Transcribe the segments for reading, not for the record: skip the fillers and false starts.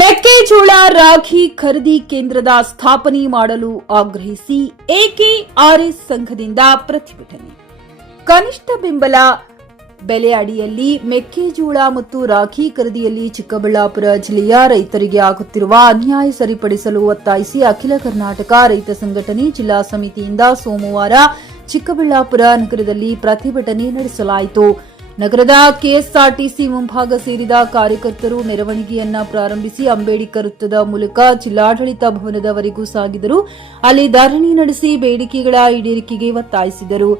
ಮೆಕ್ಕೆಜೋಳ ರಾಗಿ ಖರೀದಿ ಕೇಂದ್ರದ ಸ್ಥಾಪನೆ ಮಾಡಲು ಆಗ್ರಹಿಸಿ ಎಕೆಆರ್ಎಸ್ ಸಂಘದಿಂದ ಪ್ರತಿಭಟನೆ. ಕನಿಷ್ಠ ಬೆಂಬಲ ಬೆಲೆ ಅಡಿಯಲ್ಲಿ ಮೆಕ್ಕೆಜೋಳ ಮತ್ತು ರಾಗಿ ಖರೀದಿಯಲ್ಲಿ ಚಿಕ್ಕಬಳ್ಳಾಪುರ ಜಿಲ್ಲೆಯ ರೈತರಿಗೆ ಆಗುತ್ತಿರುವ ಅನ್ಯಾಯ ಸರಿಪಡಿಸಲು ಒತ್ತಾಯಿಸಿ ಅಖಿಲ ಕರ್ನಾಟಕ ರೈತ ಸಂಘಟನೆ ಜಿಲ್ಲಾ ಸಮಿತಿಯಿಂದ ಸೋಮವಾರ ಚಿಕ್ಕಬಳ್ಳಾಪುರ ನಗರದಲ್ಲಿ ಪ್ರತಿಭಟನೆ ನಡೆಸಲಾಯಿತು. ನಗರದ ಕೆಎಸ್ಆರ್ಟಿಸಿ ಮುಂಭಾಗ ಸೇರಿದ ಕಾರ್ಯಕರ್ತರು ಮೆರವಣಿಗೆಯನ್ನ ಪ್ರಾರಂಭಿಸಿ ಅಂಬೇಡ್ಕರ್ ವೃತ್ತದ ಮೂಲಕ ಜಿಲ್ಲಾಡಳಿತ ಭವನದವರೆಗೂ ಸಾಗಿದರು. ಅಲ್ಲಿ ಧರಣಿ ನಡೆಸಿ ಬೇಡಿಕೆಗಳ ಈಡೇರಿಕೆಗೆ ಒತ್ತಾಯಿಸಿದರು.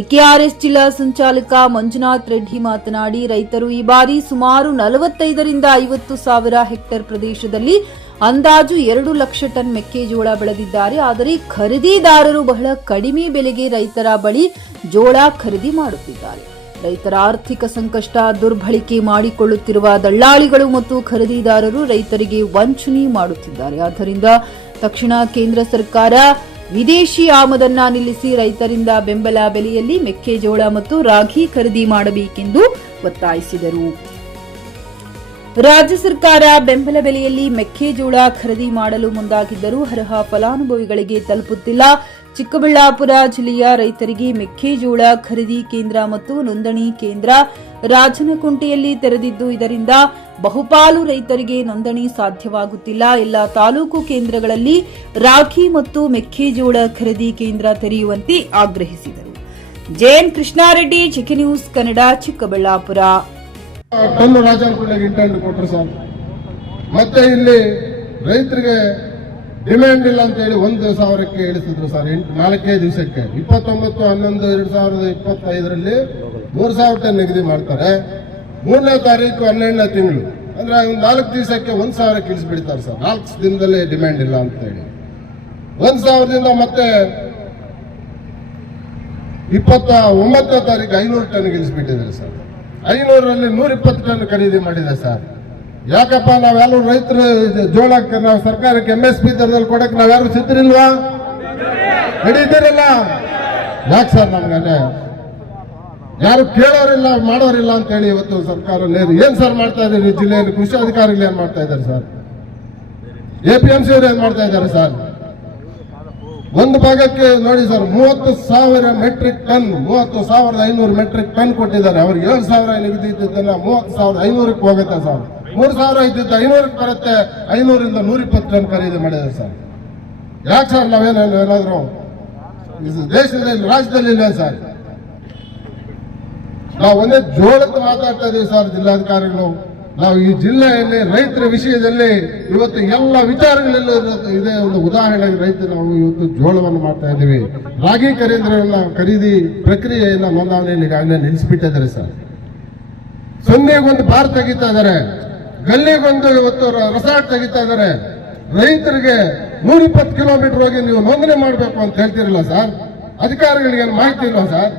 ಎಕೆಆರ್ಎಸ್ ಜಿಲ್ಲಾ ಸಂಚಾಲಕ ಮಂಜುನಾಥ್ ರೆಡ್ಡಿ ಮಾತನಾಡಿ, ರೈತರು ಈ ಬಾರಿ ಸುಮಾರು 45ರಿಂದ 50 ಸಾವಿರ ಹೆಕ್ಟೇರ್ ಪ್ರದೇಶದಲ್ಲಿ ಅಂದಾಜು 2 ಲಕ್ಷ ಟನ್ ಮೆಕ್ಕೆಜೋಳ ಬೆಳೆದಿದ್ದಾರೆ. ಆದರೆ ಖರೀದಿದಾರರು ಬಹಳ ಕಡಿಮೆ ಬೆಲೆಗೆ ರೈತರ ಬಳಿ ಜೋಳ ಖರೀದಿ ಮಾಡುತ್ತಿದ್ದಾರೆ. ರೈತರ ಆರ್ಥಿಕ ಸಂಕಷ್ಟ ದುರ್ಬಳಕೆ ಮಾಡಿಕೊಳ್ಳುತ್ತಿರುವ ದಳ್ಳಾಳಿಗಳು ಮತ್ತು ಖರೀದಿದಾರರು ರೈತರಿಗೆ ವಂಚನೆ ಮಾಡುತ್ತಿದ್ದಾರೆ. ಆದ್ದರಿಂದ ತಕ್ಷಣ ಕೇಂದ್ರ ಸರ್ಕಾರ ವಿದೇಶಿ ಆಮದನ್ನ ನಿಲ್ಲಿಸಿ ರೈತರಿಂದ ಬೆಂಬಲ ಬೆಲೆಯಲ್ಲಿ ಮೆಕ್ಕೆಜೋಳ ಮತ್ತು ರಾಗಿ ಖರೀದಿ ಮಾಡಬೇಕೆಂದು ಒತ್ತಾಯಿಸಿದರು. ರಾಜ್ಯ ಸರ್ಕಾರ ಬೆಂಬಲ ಬೆಲೆಯಲ್ಲಿ ಮೆಕ್ಕೆಜೋಳ ಖರೀದಿ ಮಾಡಲು ಮುಂದಾಗಿದ್ದರೂ ಅರ್ಹ ಫಲಾನುಭವಿಗಳಿಗೆ ತಲುಪುತ್ತಿಲ್ಲ. ಚಿಕ್ಕಬಳ್ಳಾಪುರ ಜಿಲ್ಲೆಯ ರೈತರಿಗೆ ಮೆಕ್ಕೆಜೋಳ ಖರೀದಿ ಕೇಂದ್ರ ಮತ್ತು ನೋಂದಣಿ ಕೇಂದ್ರ ರಾಜನಕುಂಟೆಯಲ್ಲಿ ತೆರೆದಿದ್ದು, ಇದರಿಂದ ಬಹುಪಾಲು ರೈತರಿಗೆ ನೋಂದಣಿ ಸಾಧ್ಯವಾಗುತ್ತಿಲ್ಲ. ಎಲ್ಲ ತಾಲೂಕು ಕೇಂದ್ರಗಳಲ್ಲಿ ರಾಗಿ ಮತ್ತು ಮೆಕ್ಕೆಜೋಳ ಖರೀದಿ ಕೇಂದ್ರ ತೆರೆಯುವಂತೆ ಆಗ್ರಹಿಸಿದರು. ಜೆಎನ್ ಕೃಷ್ಣಾರೆಡ್ಡಿ, ಚಿಕ್ಕ ನ್ಯೂಸ್ ಕನ್ನಡ, ಚಿಕ್ಕಬಳ್ಳಾಪುರ. ಇಂಟೆಂಟ್ ಕೊಟ್ಟರು ಸರ್. ಮತ್ತೆ ಇಲ್ಲಿ ರೈತರಿಗೆ ಡಿಮ್ಯಾಂಡ್ ಇಲ್ಲ ಅಂತ ಹೇಳಿ 1,000ಕ್ಕೆ ಇಳಿಸಿದ್ರು ಸರ್. 4 ದಿವಸಕ್ಕೆ 29/11/2025 3,000 ಟನ್ ನಿಗದಿ ಮಾಡ್ತಾರೆ. 3ನೇ ತಾರೀಕು 12ನೇ ತಿಂಗಳು ಅಂದ್ರೆ 4 ದಿವಸಕ್ಕೆ 1,000ಕ್ಕೆ ಇಳಿಸ್ಬಿಡ್ತಾರೆ ಸರ್. 4 ದಿನದಲ್ಲಿ ಡಿಮ್ಯಾಂಡ್ ಇಲ್ಲ ಅಂತ ಹೇಳಿ 1,000ದಿಂದ ಮತ್ತೆ 29ನೇ ತಾರೀಕು 500 ಟನ್ಗೆ ಇಳಿಸ್ಬಿಟ್ಟಿದ್ದಾರೆ ಸರ್. 500ರಲ್ಲಿ 120 ಟನ್ ಖರೀದಿ ಮಾಡಿದೆ ಸರ್. ಯಾಕಪ್ಪ ನಾವೆಲ್ಲರೂ ರೈತರು ಜೋಳಕ್ಕೆ ನಾವು ಸರ್ಕಾರಕ್ಕೆ MSP ದರದಲ್ಲಿ ಕೊಡಕ್ಕೆ ನಾವ್ಯಾರು ಸಿದ್ಧರಿಲ್ವಾ? ನಡೀತಿರಲ್ಲ. ಯಾಕೆ ಸರ್ ನಮ್ಗೆ ಯಾರು ಕೇಳೋರಿಲ್ಲ ಮಾಡೋರಿಲ್ಲ ಅಂತ ಹೇಳಿ ಇವತ್ತು ಸರ್ಕಾರ ಏನ್ ಸರ್ ಮಾಡ್ತಾ ಇದ್ದೀರಿ? ಜಿಲ್ಲೆಯಲ್ಲಿ ಕೃಷಿ ಅಧಿಕಾರಿಗಳು ಏನ್ ಮಾಡ್ತಾ ಇದ್ದಾರೆ ಸರ್? APMC ಅವರು ಏನ್ ಮಾಡ್ತಾ ಇದ್ದಾರೆ ಸರ್? ಒಂದು ಭಾಗಕ್ಕೆ ನೋಡಿ sir 30,000 metric ton 30,500 metric ton ಕೊಟ್ಟಿದ್ದಾರೆ. ಅವ್ರಿಗೆ 7,000 ನಿಗದಿ ಇದ್ದದನ್ನ 30,500ಕ್ಕೆ ಹೋಗುತ್ತೆ ಸರ್. 3,000 ಇದ್ದಿದ್ದ 500ಕ್ಕೆ ಬರುತ್ತೆ. 500ರಿಂದ 120 ಟನ್ ಖರೀದಿ ಮಾಡಿದೆ ಸರ್. ಯಾಕೆ ಸರ್ ನಾವೇನಾದ್ರು ದೇಶದಲ್ಲಿ ರಾಜ್ಯದಲ್ಲಿ ಇಲ್ಲ ಸರ್? ನಾವು ಒಂದೇ ಜೋಳಕ್ಕೆ ಮಾತಾಡ್ತಾ ಇದೀವಿ ಸರ್. ಜಿಲ್ಲಾಧಿಕಾರಿಗಳು ನಾವು ಈ ಜಿಲ್ಲೆಯಲ್ಲಿ ರೈತರ ವಿಷಯದಲ್ಲಿ ಇವತ್ತು ಎಲ್ಲ ವಿಚಾರಗಳಲ್ಲೂ ಇದೆ. ಒಂದು ಉದಾಹರಣೆ, ರೈತರು ನಾವು ಇವತ್ತು ಜೋಳವನ್ನು ಮಾಡ್ತಾ ಇದ್ದೀವಿ. ರಾಗಿ ಖರೀದಿ ಪ್ರಕ್ರಿಯೆಯನ್ನ ನೋಂದಣಿಯಲ್ಲಿ ಈಗಾಗಲೇ ನಿಲ್ಲಿಸಿಬಿಟ್ಟಿದ್ದಾರೆ ಸರ್. ಸೊನ್ನೆಗೊಂದು ಬಾರ್ ತೆಗಿತಾ ಇದ್ದಾರೆ, ಗಲ್ಲಿಗೊಂದು ಇವತ್ತು ರೆಸಾರ್ಟ್ ತೆಗಿತಾ ಇದ್ದಾರೆ. ರೈತರಿಗೆ 120 ಕಿಲೋಮೀಟರ್ ಹೋಗಿ ನೀವು ನೋಂದಣಿ ಮಾಡಬೇಕು ಅಂತ ಹೇಳ್ತಿರಲ್ಲ ಸರ್. ಅಧಿಕಾರಿಗಳಿಗೆ ಏನು ಮಾಹಿತಿ ಇಲ್ಲ ಸರ್?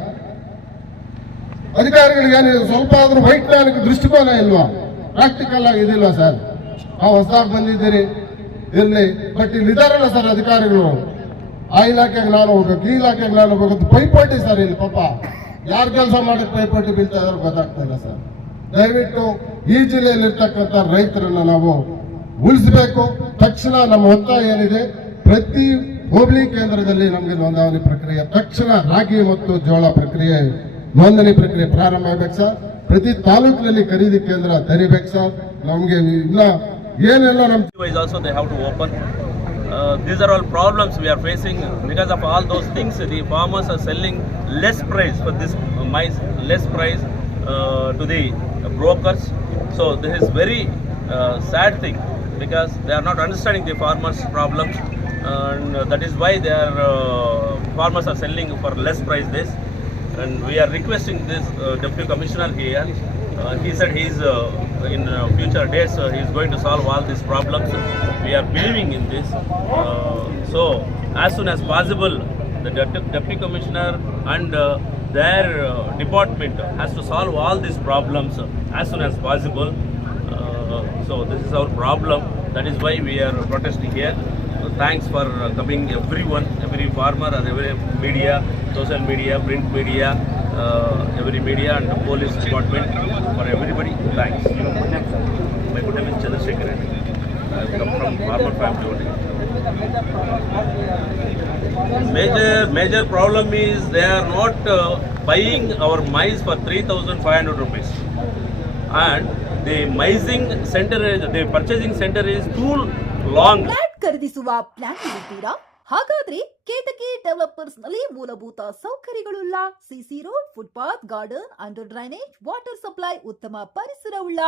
ಅಧಿಕಾರಿಗಳಿಗೆ ಏನು ಸ್ವಲ್ಪ ಆದ್ರೂ ವೈಜ್ಞಾನಿಕ ದೃಷ್ಟಿಕೋನ ಇಲ್ವಾ? ಪ್ರಾಕ್ಟಿಕಲ್ ಆಗಿ ಇದಿಲ್ಲ ಸರ್. ಹೊಸದಾಗಿ ಬಂದಿದ್ದೀರಿ ಇರ್ಲಿ, ಬಟ್ ಇಲ್ಲಿ ಇದಾರಲ್ಲ ಸರ್ ಅಧಿಕಾರಿಗಳು. ಆ ಇಲಾಖೆಗೆ ನಾನು ಹೋಗ್ಬೇಕು, ಈ ಇಲಾಖೆಗೆ ನಾನು ಹೋಗ್ಬೇಕು, ಪೈಪೋಟಿ ಸರ್. ಇಲ್ಲಿ ಪಾಪ ಯಾರು ಕೆಲಸ ಮಾಡಕ್ಕೆ ಪೈಪೋಟಿ ಬೀಳ್ತಾ ಇದಾರೆ ಗೊತ್ತಾಗ್ತಾ ಇಲ್ಲ ಸರ್. ದಯವಿಟ್ಟು ಈ ಜಿಲ್ಲೆಯಲ್ಲಿ ಇರ್ತಕ್ಕಂಥ ರೈತರನ್ನ ನಾವು ಉಳಿಸಬೇಕು. ತಕ್ಷಣ ನಮ್ಮ ಒತ್ತಾಯ ಏನಿದೆ, ಪ್ರತಿ ಹೋಬಳಿ ಕೇಂದ್ರದಲ್ಲಿ ನಮಗೆ ನೋಂದಣಿ ಪ್ರಕ್ರಿಯೆ ತಕ್ಷಣ ರಾಗಿ ಮತ್ತು ಜೋಳ ಪ್ರಕ್ರಿಯೆ ನೋಂದಣಿ ಪ್ರಕ್ರಿಯೆ ಪ್ರಾರಂಭ ಆಗ್ಬೇಕು ಸರ್. ಪ್ರತಿ ತಾಲೂಕಿನಲ್ಲಿ ಖರೀದಿ ಕೇಂದ್ರ ತೆರಿಬೇಕು ಸರ್. ನಮಗೆ ಇಲ್ಲ ಏನೆಲ್ಲ ನಮ್ಮ also they have to open. These are all problems we are facing. Because of all those things, the farmers are selling less price for this maize, less price to the brokers. So this is very sad thing, because they are not understanding the farmers' problems, and that is why they are farmers are selling for less price this. And we are requesting this Deputy Commissioner here. He said he is in future days he is going to solve all these problems. We are believing in this. So as soon as possible, the Deputy Commissioner and their department has to solve all these problems as soon as possible. So this is our problem. That is why we are protesting here. Thanks for coming, everyone, every farmer and every media, social media, print media, every media and the police department, for everybody. Thanks. My good name is Chandrasekhar Reddy. normal family only. Major problem is they are not buying our maize for 3,500 rupees, and the maizing center is, the purchasing center is too long. Flat ಖರೀದಿಸುವ plan ಇದ್ದೀರಾ? ಹಾಗಾದ್ರೆ Ketaki developers ನಲ್ಲಿ ಮೂಲಭೂತ ಸೌಕರ್ಯಗಳುಳ್ಳ CC road, footpath, garden, under drainage, water supply, ಉತ್ತಮ ಪರಿಸರವುಳ್ಳ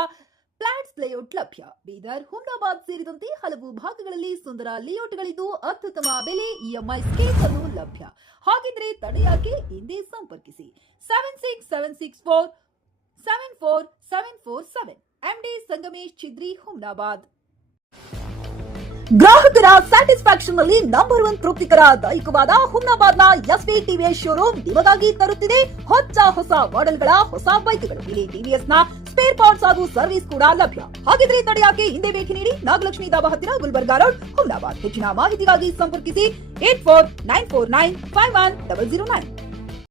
flats layout ಲಭ್ಯ. ಬೀದರ್, ಹುಮ್ನಾಬಾದ್ ಸೇರಿದಂತೆ ಹಲವು ಭಾಗಗಳಲ್ಲಿ ಸುಂದರ ಲೇಔಟ್ಗಳಿದ್ದು ಅತ್ಯುತ್ತಮ ಬೆಲೆ, ಇಎಂಐ ಸ್ಕೀಮ್ ಅನ್ನು ಲಭ್ಯ. ಹಾಗಿದ್ರೆ ತಡೆಯಾಕೆ? ಹಿಂದೆ ಸಂಪರ್ಕಿಸಿ 7676474747 MD ಸಂಗಮೇಶ್ ಚಿದ್ರಿ, ಹುಮ್ನಾಬಾದ್. ಗ್ರಾಹಕರ ಸ್ಯಾಟಿಸ್ಫ್ಯಾಕ್ಷನ್ ನಲ್ಲಿ ನಂಬರ್ 1 ತೃಪ್ತಿಕರ ದೈಹಿಕವಾದ ಹುಮ್ನಾಬಾದ್ನ ಎಸ್ವಿ ಟಿವಿಎಸ್ ಶೋರೂಮ್ ನಿಮಗಾಗಿ ತರುತ್ತಿದೆ ಹೊಸ ಮಾಡೆಲ್ಗಳ ಹೊಸ ಬೈಕ್ಗಳು. ಇಲ್ಲಿ ಟಿವಿಎಸ್ ನ ಸ್ಪೇರ್ ಪಾರ್ಟ್ಸ್ ಹಾಗೂ ಸರ್ವಿಸ್ ಕೂಡ ಲಭ್ಯ. ಹಾಗಿದ್ರೆ ತಡೆಯಾಕೆ? ಹಿಂದೆ ಭೇಟಿ ನೀಡಿ, ನಾಗಲಕ್ಷ್ಮಿ ದಾಬಾ ಹತ್ತಿರ, ಗುಲ್ಬರ್ಗಾ ರೋಡ್, ಹುಮ್ನಾಬಾದ್. ಹೆಚ್ಚಿನ ಮಾಹಿತಿಗಾಗಿ ಸಂಪರ್ಕಿಸಿ 8494951009.